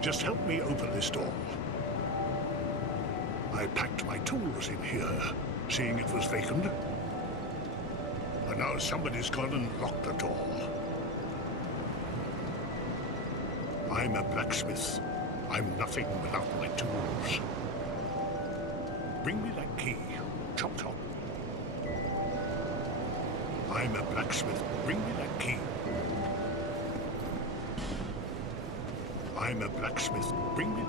Just help me open this door. I packed my tools in here, seeing it was vacant. And now somebody's gone and locked the door. I'm a blacksmith. I'm nothing without my tools. Bring me that key. Chop chop. I'm a blacksmith. Bring me that key. I'm a blacksmith. Bring me...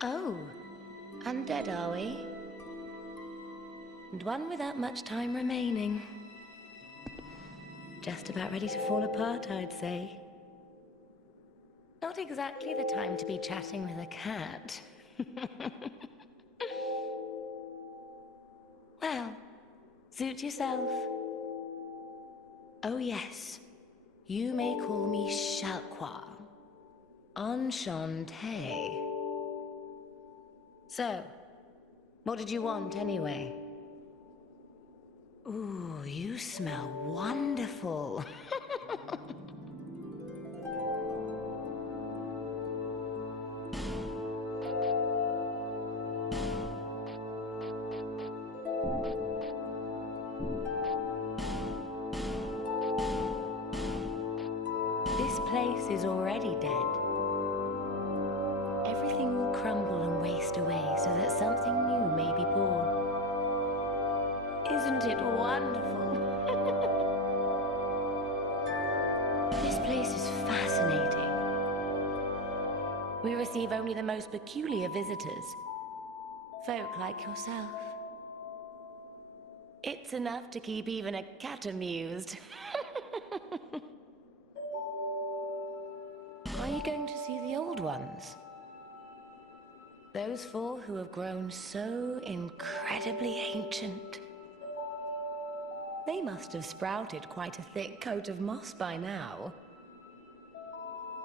Oh, undead are we? And one without much time remaining. Just about ready to fall apart, I'd say. Not exactly the time to be chatting with a cat. Well, suit yourself. Oh yes, you may call me Shalqua. Enchanté. So, what did you want anyway? Ooh, you smell wonderful. This place is already dead. Everything will crumble and waste away so that something new may be born. Isn't it wonderful? This place is fascinating. We receive only the most peculiar visitors. Folk like yourself. It's enough to keep even a cat amused. Are you going to see the old ones? Those four who have grown so incredibly ancient. They must have sprouted quite a thick coat of moss by now.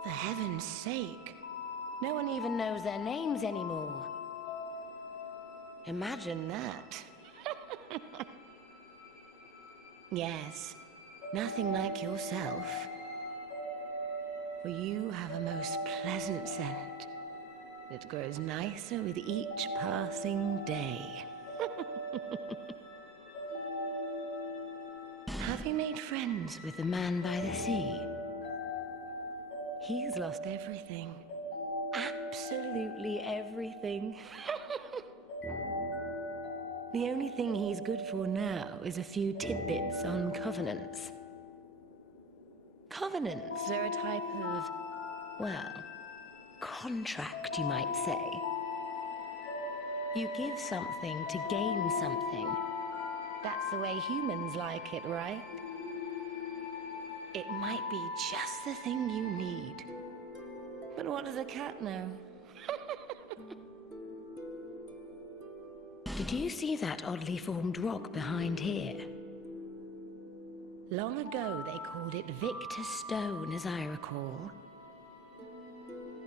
For heaven's sake, no one even knows their names anymore. Imagine that. Yes, nothing like yourself. For you have a most pleasant scent. It grows nicer with each passing day. Have you made friends with the man by the sea? He's lost everything. Absolutely everything. The only thing he's good for now is a few tidbits on covenants. Covenants are a type of, well, contract, you might say. You give something to gain something. That's the way humans like it, right? It might be just the thing you need. But what does a cat know? Did you see that oddly formed rock behind here? Long ago they called it Victor Stone, as I recall.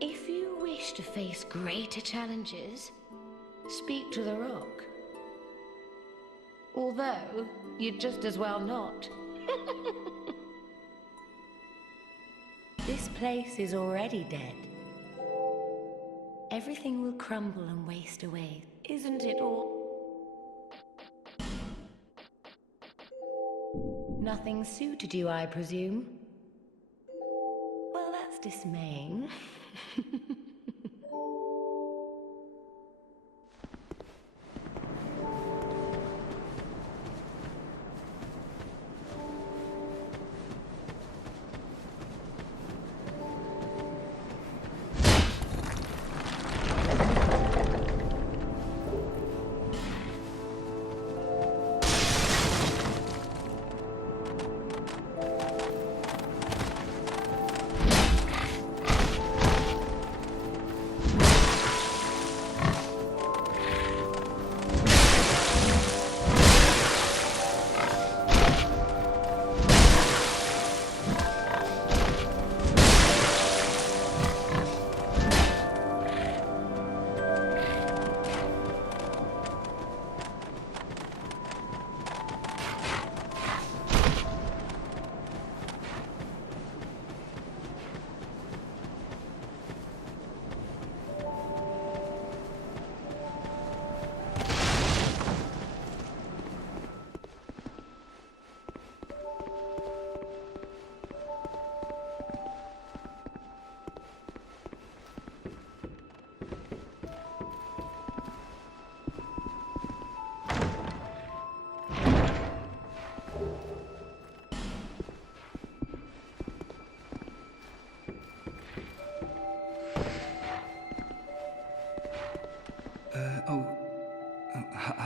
If you wish to face greater challenges, speak to the rock. Although, you'd just as well not. This place is already dead. Everything will crumble and waste away, isn't it all? Nothing suited you, I presume? Well, that's dismaying.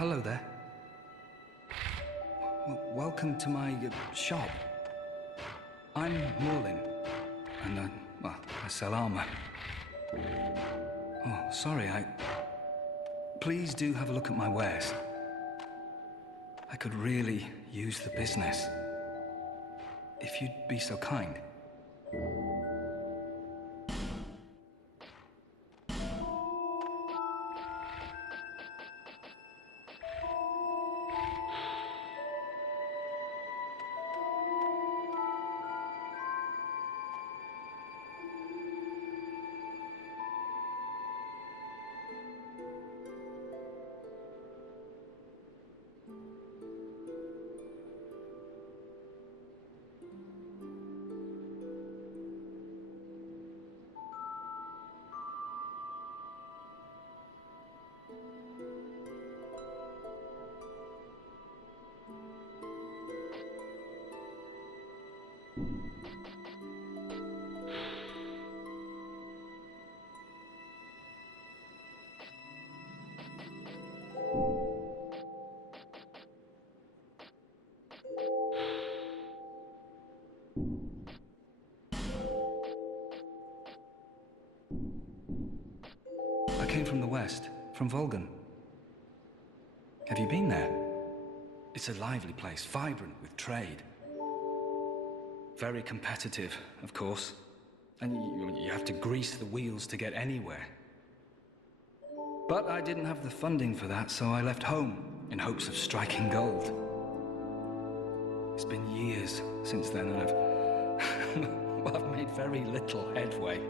hello there. Welcome to my shop. I'm Merlin, and well, I sell armor. Oh, sorry, Please do have a look at my wares. I could really use the business. If you'd be so kind. I came from the west, from Volgan. Have you been there? It's a lively place, vibrant with trade. Very competitive, of course. And you have to grease the wheels to get anywhere. But I didn't have the funding for that, so I left home in hopes of striking gold. It's been years since then, and I've made very little headway.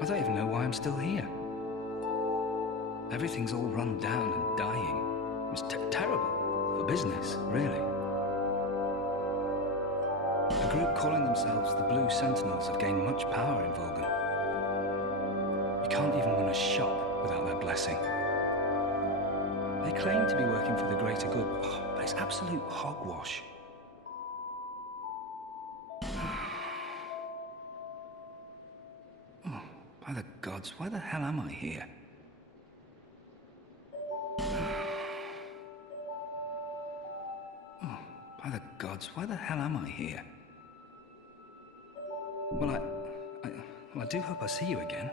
I don't even know why I'm still here. Everything's all run down and dying. It's terrible for business, really. A group calling themselves the Blue Sentinels have gained much power in Volgan. You can't even run a shop without their blessing. They claim to be working for the greater good, but it's absolute hogwash. Oh, by the gods, why the hell am I here? Oh, by the gods, why the hell am I here? Well, I do hope I see you again.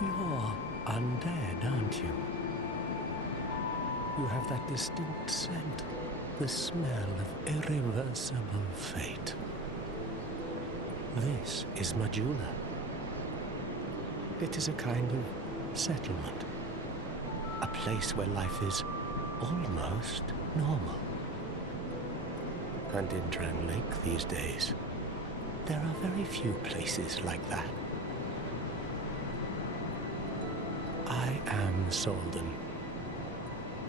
You're undead, aren't you? You have that distinct scent, the smell of irreversible fate. This is Majula. It is a kind of settlement. A place where life is almost normal. And in Dran Lake these days, there are very few places like that. I am Solden.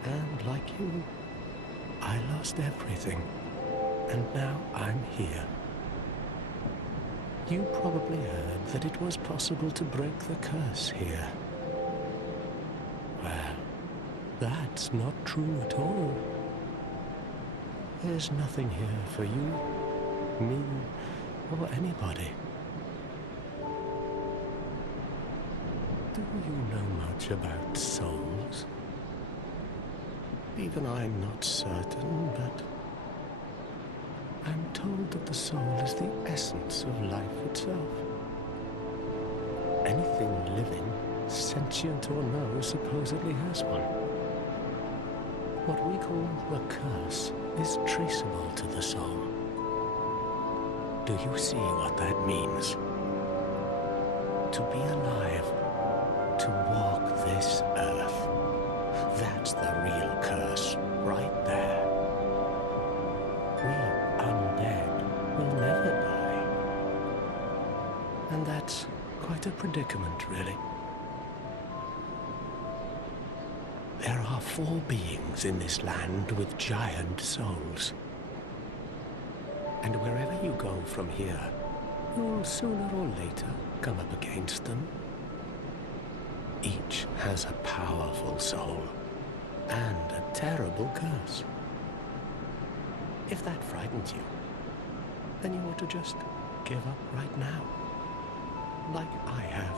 And like you, I lost everything. And now I'm here. You probably heard that it was possible to break the curse here. Well, that's not true at all. There's nothing here for you, me, or anybody. Do you know much about souls? Even I'm not certain, but I'm told that the soul is the essence of life itself. Anything living, sentient or no, supposedly has one. What we call the curse is traceable to the soul. Do you see what that means? To be alive, to walk this earth. That's the real curse, right there. We undead will never die. And that's quite a predicament, really. There are 4 beings in this land with giant souls. And wherever you go from here, you'll sooner or later come up against them. Each has a powerful soul and a terrible curse. If that frightens you, then you ought to just give up right now, like I have.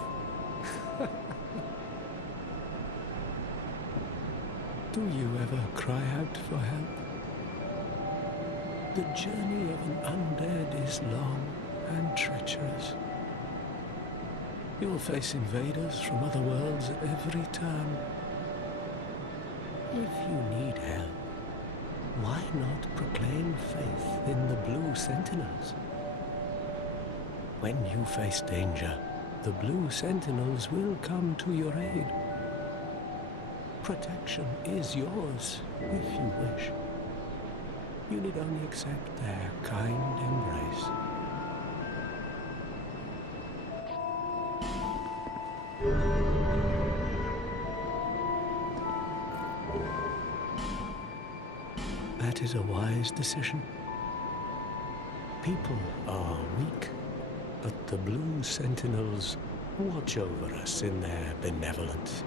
Do you ever cry out for help? The journey of an undead is long and treacherous. You will face invaders from other worlds at every turn. If you need help, why not proclaim faith in the Blue Sentinels? When you face danger, the Blue Sentinels will come to your aid. Protection is yours, if you wish. You need only accept their kind embrace. That is a wise decision. People are weak, but the Blue Sentinels watch over us in their benevolence.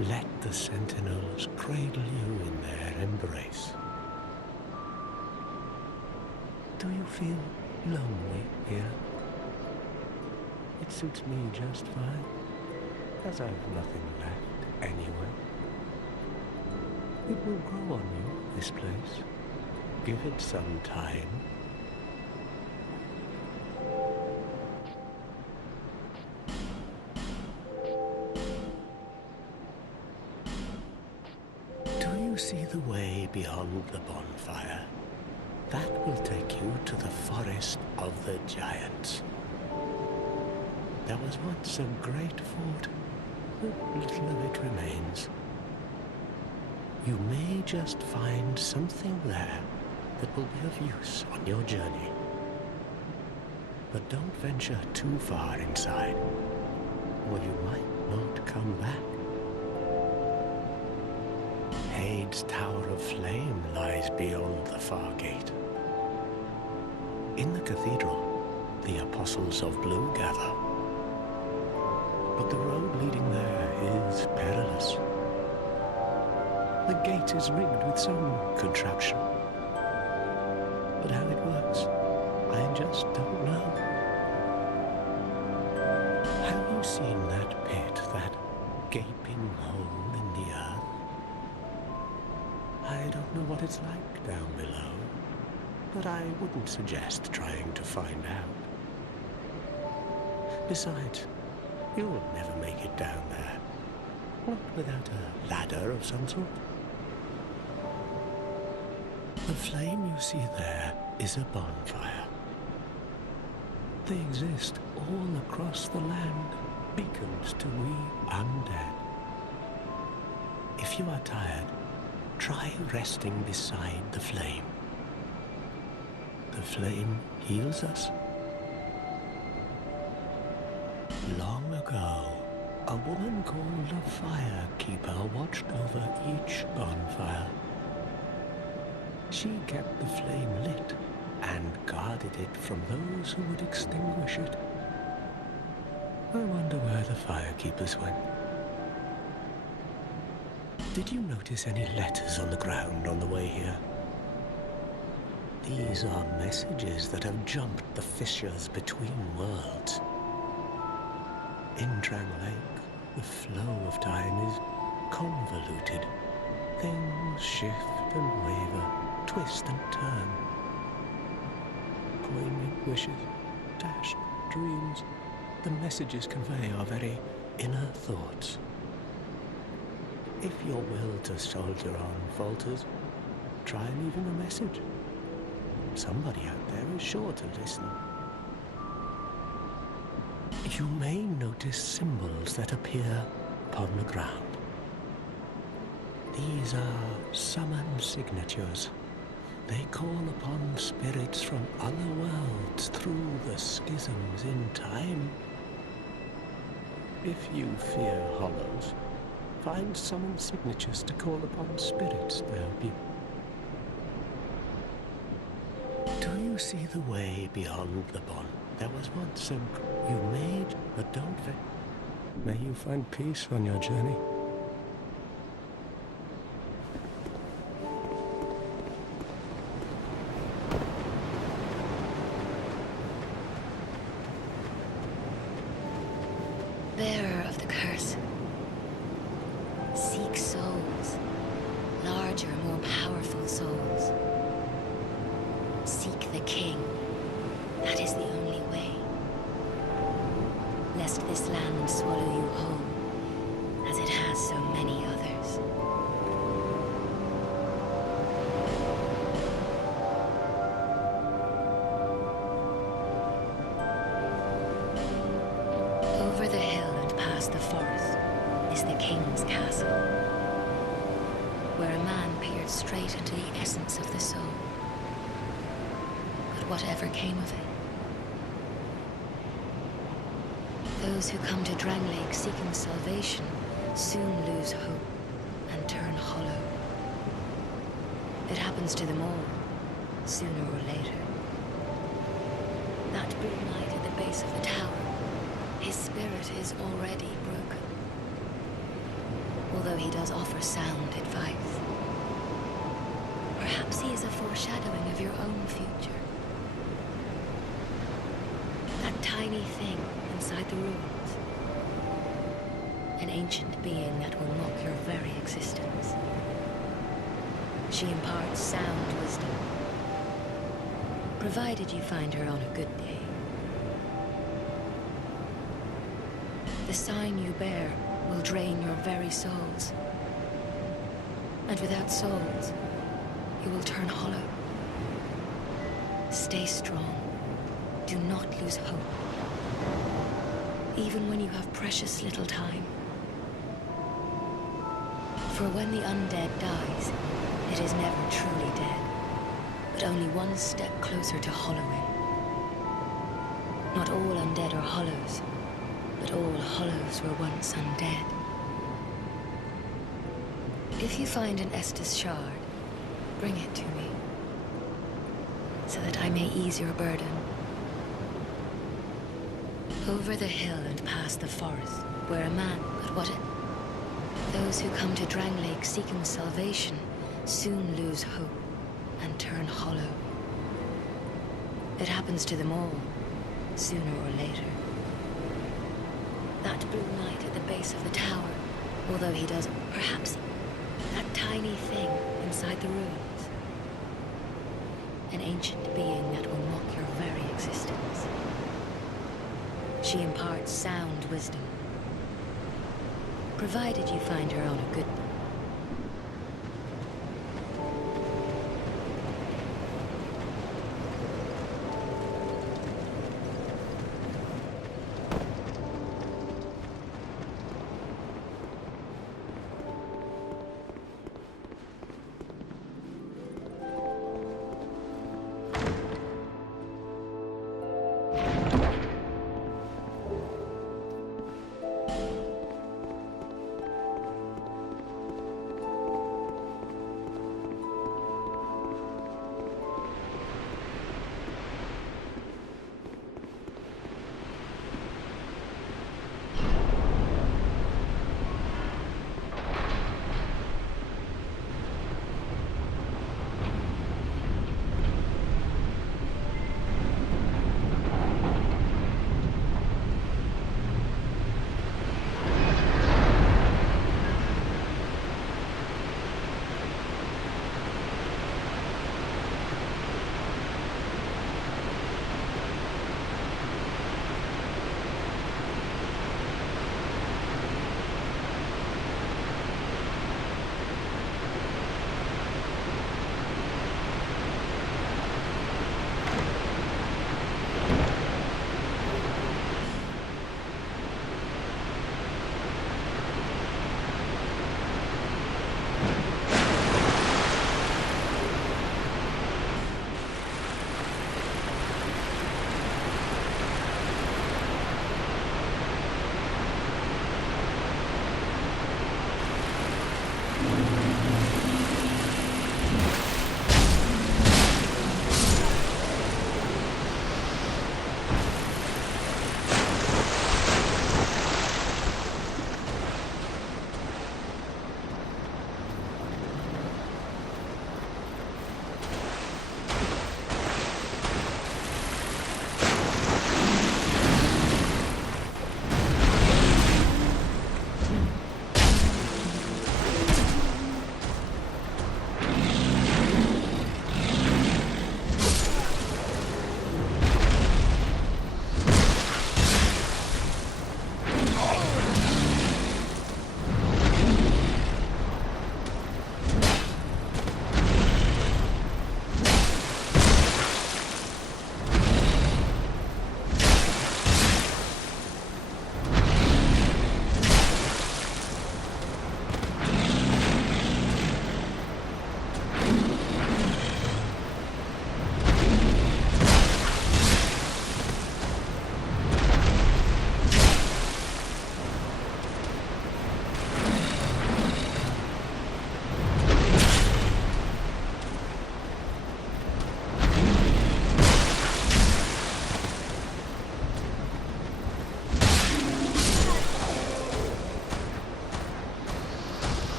Let the Sentinels cradle you in their embrace. Do you feel lonely here? It suits me just fine, as I've nothing left anyway. It will grow on you, this place. Give it some time. Do you see the way beyond the bonfire? That will take you to the forest of the giants. There was once a great fort, but little of it remains. You may just find something there that will be of use on your journey. But don't venture too far inside, or you might not come back. Hade's Tower of Flame lies beyond the far gate. In the cathedral, the Apostles of Blue gather. But the road leading there is perilous. The gate is rigged with some contraption. But how it works, I just don't know. Have you seen that pit, that gaping hole in the earth? I don't know what it's like down below, but I wouldn't suggest trying to find out. Besides, you'll never make it down there, not without a ladder of some sort. The flame you see there is a bonfire. They exist all across the land, beacons to we undead. If you are tired, try resting beside the flame. The flame heals us. Long ago, a woman called a firekeeper watched over each bonfire. She kept the flame lit and guarded it from those who would extinguish it. I wonder where the firekeepers went. Did you notice any letters on the ground on the way here? These are messages that have jumped the fissures between worlds. In Drang Lake, the flow of time is convoluted. Things shift and waver, twist and turn. Poignant wishes, dashed dreams, the messages convey our very inner thoughts. If your will to soldier on falters, try leaving a message. Somebody out there is sure to listen. You may notice symbols that appear upon the ground. These are summon signatures. They call upon spirits from other worlds through the schisms in time. If you fear hollows, find summon signatures to call upon spirits to help you. Do you see the way beyond the bond? There was once some you made, but don't fail. May you find peace on your journey. Bearer of the curse, seek souls, larger, more powerful souls. Seek the king. That is the only way. Lest this land swallow you whole, as it has so many others. Over the hill and past the forest is the king's castle, where a man peered straight into the essence of the soul. But whatever came of it, those who come to Drangleic seeking salvation soon lose hope and turn hollow. It happens to them all, sooner or later. That blue knight at the base of the tower, his spirit is already broken. Although he does offer sound advice. Perhaps he is a foreshadowing of your own future. That tiny thing inside the ruins. An ancient being that will mock your very existence. She imparts sound wisdom, provided you find her on a good day. The sign you bear will drain your very souls. And without souls, you will turn hollow. Stay strong. Do not lose hope. Even when you have precious little time. For when the undead dies, it is never truly dead, but only one step closer to hollowing. Not all undead are hollows, but all hollows were once undead. If you find an Estus shard, bring it to me, so that I may ease your burden. Over the hill and past the forest, where a man, but what those who come to Drangleic seeking salvation soon lose hope and turn hollow. It happens to them all, sooner or later. That blue knight at the base of the tower, although he does, perhaps, that tiny thing inside the ruins. An ancient being that will mock your very existence. She imparts sound wisdom, provided you find her on a good day.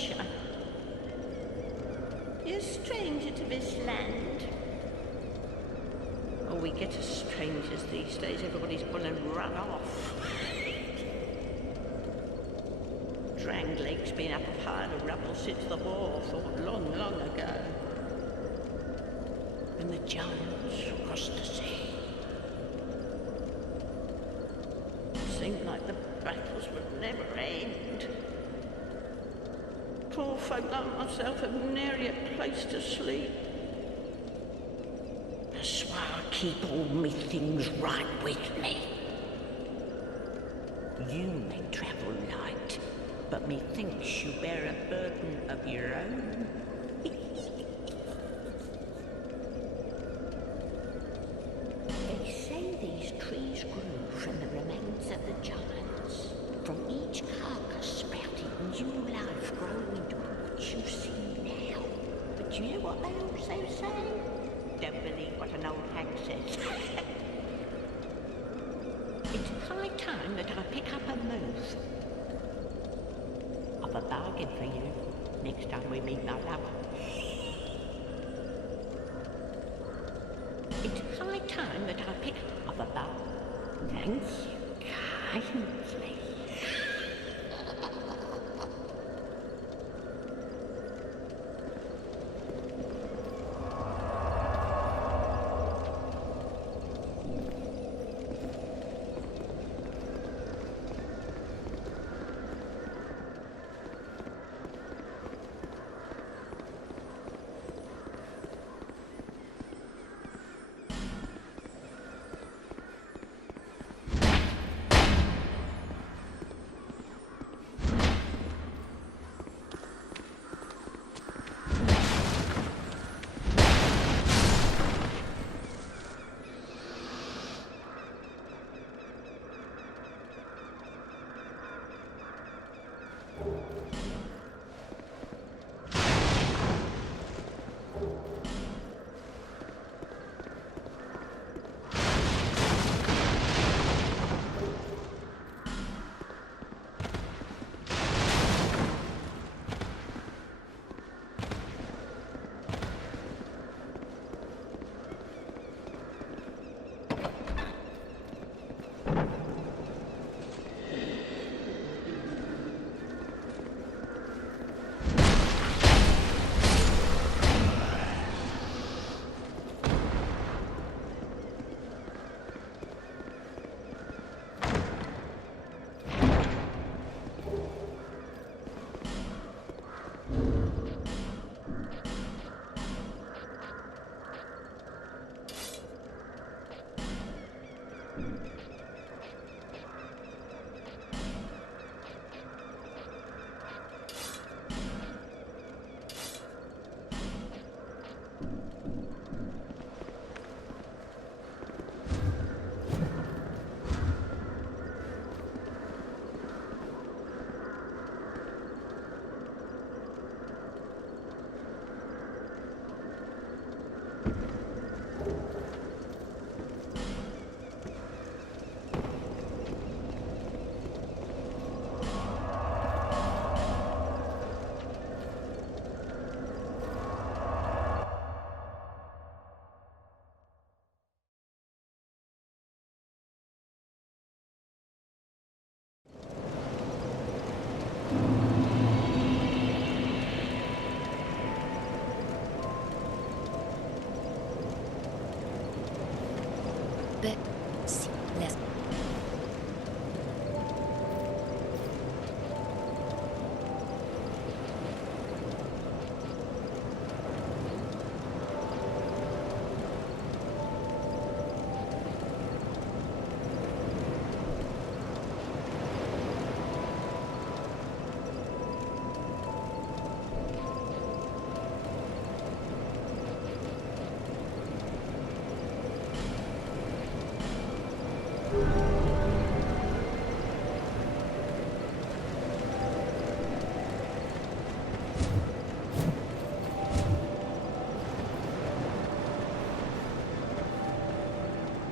adventure. You're a stranger to this land. Oh, we get as strangers these days. Everybody's gone and run off. Dranglake's been up a pile of rubble since the war, fought long, long ago. And the giants crossed the sea. It seemed like the battles would never end. Poor folk like myself have nary a place to sleep. That's why I keep all me things right with me. You may travel light, but methinks you bear a burden of your own. They say these trees grew from the remains of the giants. From each carcass sprouted new life grow into what you see now. But you know what they also say? Don't believe what an old hag says. It's high time that I pick up and move. I've a bargain for you next time we meet, my love. It's high time that I pick up a bargain. Thank you kindly.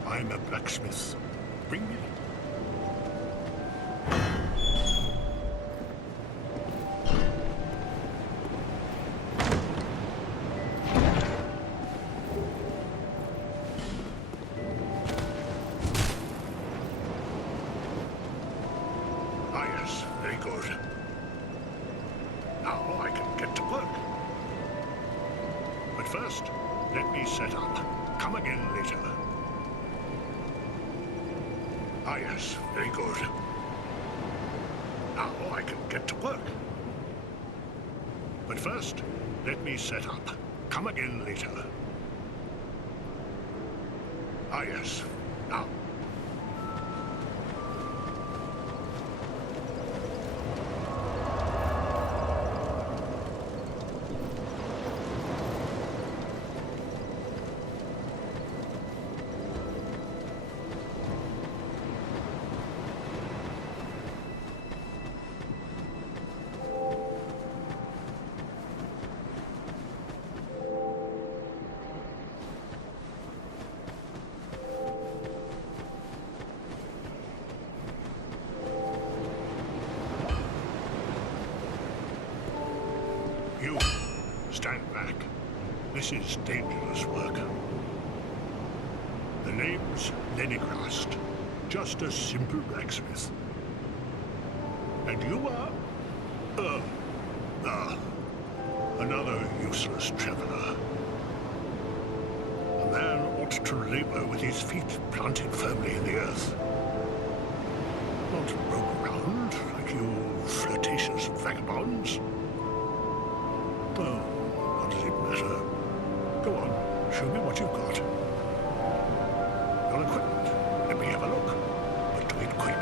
I'm a blacksmith. Bring me to work. But first, let me set up. Come again later. Ah, yes, very good. Now I can get to work. But first, let me set up. Come again later. Ah, yes, now. You, stand back. This is dangerous work. The name's Lenigrast, just a simple blacksmith. And you are, another useless traveler. A man ought to labor with his feet planted firmly in the earth. Not roam around like you flirtatious vagabonds. Oh, what does it matter? Go on, show me what you've got. Your equipment. Let me have a look. But do it quick.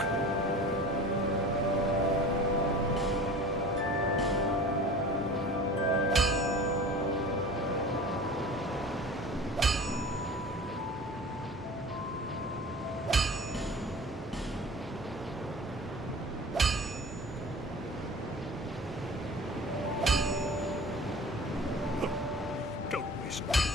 Don't waste time.